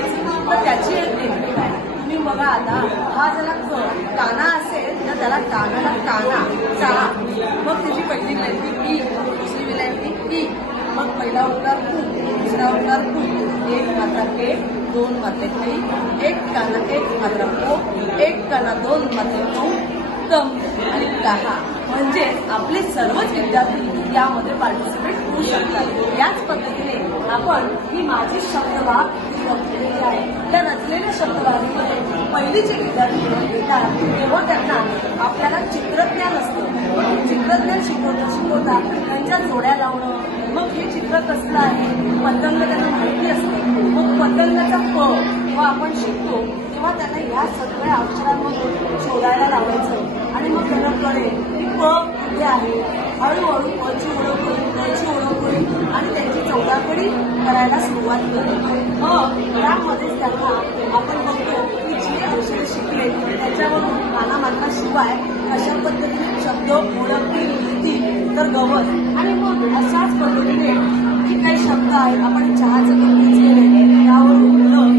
शिकवायचं तर त्याची एक टेक्निक आहे तुम्ही बघा आता हा जरा क- काना असेल तर त्याला कानाला काना चा मग त्याची पहिली विलायती ई दुसरी विलायती ई मग पहिला उकार तू दुसरा उकार तू एक मात्रा के दोन मात्रे की एक काना एक मात्रा को एक काना दोन मात्रे को कम. आणि दहा. म्हणजे आपले सर्वच विद्यार्थी यामध्ये पार्टिसिपेट होऊ शकतात. याच पद्धतीने आपण ही माझी शब्दवाग रचलेली आहे. त्या रचलेल्या शब्दवागीमध्ये पहिलीचे विद्यार्थी येतात तेव्हा त्यांना आपल्याला चित्रज्ञान असतं. चित्रज्ञान शिकवता शिकवता त्यांच्या जोड्या लावणं मग हे चित्र कसलं आहे पतंग त्यांना माहिती असते. मग पतंगाचा प जेव्हा आपण शिकतो तेव्हा त्यांना या सगळ्या अक्षरांमधून शोधायला लावायचं. आणि मग त्यांना कळेल की प कुठे आहे. हळूहळू चौदाकडी करायला सुरुवात केली. मग त्यामध्येच त्यांना आपण बघतो की जे अक्षर शिकले त्याच्यावरून कानामात्रा मानल्याशिवाय अशा पद्धतीने शब्द ओळखली लिहितील तर गवत. आणि मग अशाच पद्धतीने जे काही शब्द आहेत आपण चहाचं कंपनीच केले त्यावर मुलं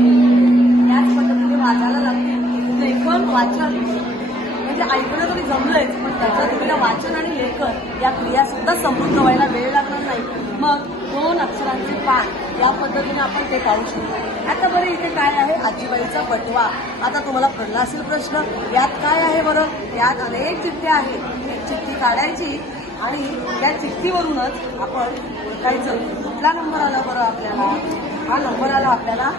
याच पद्धतीने वाचायला लागतील लेखन वाचन म्हणजे ऐकणं तरी जमलंच पण त्याच्या तुम्हाला वाचन आणि लेखन या क्रिया सुद्धा समृद्ध व्हायला या पद्धतीने आपण ते काढू शकतो. आता बरं इथे काय आहे? आजीबाईचा बटवा आता तुम्हाला पडला असेल प्रश्न. यात काय आहे बरं? यात अनेक चिठ्ठ्या आहेत. एक चिठ्ठी काढायची आणि त्या चिठ्ठीवरूनच आपण ओळखायचं कुठला नंबर आला बरं आपल्याला? हा नंबर आला आपल्याला.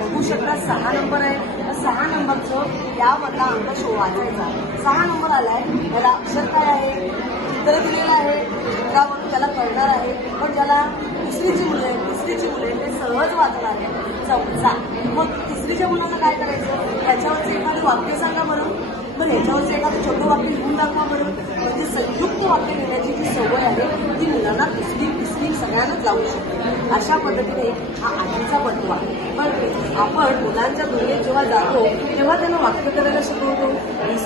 बघू शकता सहा नंबर आहे. तर सहा नंबरचं यामधला अंक शो वाचायचा. सहा नंबर आलाय. त्याला अक्षर काय आहे? चित्र दिलेलं आहे त्यावरून त्याला कळणार आहे पण ज्याला तिसरीची मुलं आहेत तिसरीची मुलं आहेत ते सहज वाचणार आहे चौथा मग तिसरीच्या मुलांना काय करायचं? त्याच्यावरचं एखादं वाक्य सांगा बरं. पण ह्याच्यावरचं एखादं छोटं वाक्य लिहून दाखवा बरं. म्हणजे संयुक्त वाक्य लिहिण्याची जी सवय आहे ती मुलांना तिसरी तिसरी सगळ्यांनाच लावू शकते. अशा पद्धतीने हा आधीचा बटवा पण आपण मुलांच्या दुनियेत जेव्हा जातो तेव्हा त्यांना वाक्य करायला शिकवतो. ही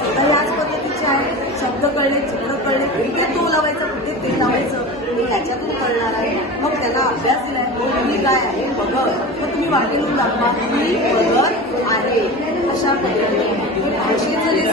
याच्यातून कळणार आहे. मग त्याला अभ्यास नाही. म्हणजे काय आहे? बघत तर तुम्ही वाटेल दाखवा मी बघत आहे. अशा प्रकारे भाषेचं जे